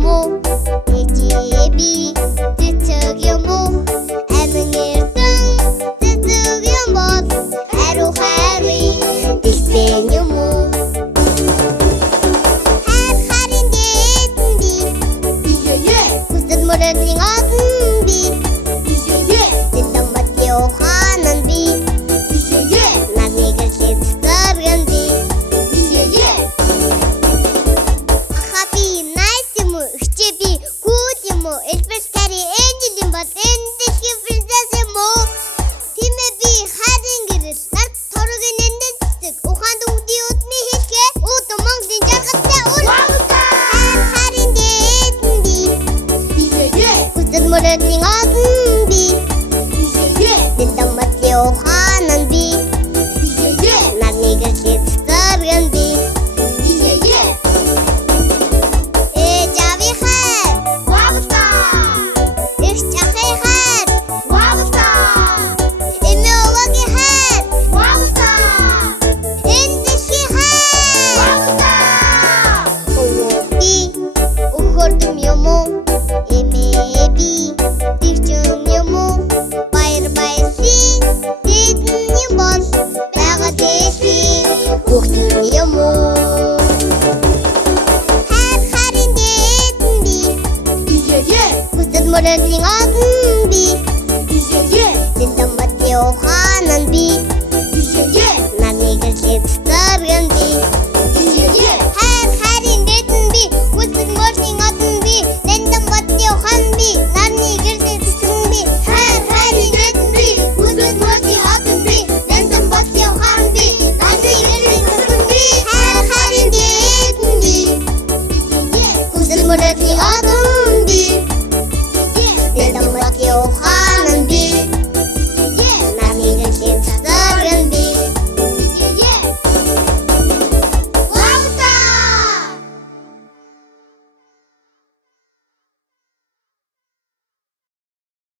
юм уу? Би цэцэг юм уу? Амин эрдэн цэцэг юм бол хариу дэлбэн юм уу? Харин дээдэн би хүсэл мөрөдлийн олон би дэндэн батлын ухаан нь би нарны гэрлээ цэцэргэн би аха би nice юм уу? Өчөө би good юм уу? Эльбрус кари энжел юм бол энэ дэлхийн принцесс юм уу? Тимээ би хайрын гэрэл нарт торгийн эндэн цэцэг ухаанд үгдийн үдний хэлгээ үүд Монголын жаргалтай үр харин дээдэн би хүсэл мөрөдлийн олон би дэндэн батлын ухаан нь би нарны гэрлээ цэцэргэн би Жави хайр Их чахай хайр Эмээ өвөгийн хайр Энэ дэлхийн хайр Би өхөрдөм юм уу? Эмээ би дэгчэн юм уу? Баяр баясгалан дэдэн юм бол байгаа дэлхийн хөхтөн юм уу? Харин дээдэн би хүсэл мөрөдлийн олон би дэндэн батлын ухаан нь би нарны гэрлээ цэцэргэн би харин дээдэн би хүсэл мөрөдлийн олон би дэндэн батлын ухаан нь би нарны гэрлээ цэцэргэн би харин дээдэн би хүсэл мөрөдлийн олон би дэндэн батлын ухаан нь би нарны гэрлээ цэцэргэн би харин дээдэн би хүсэл мөрөдлийн олон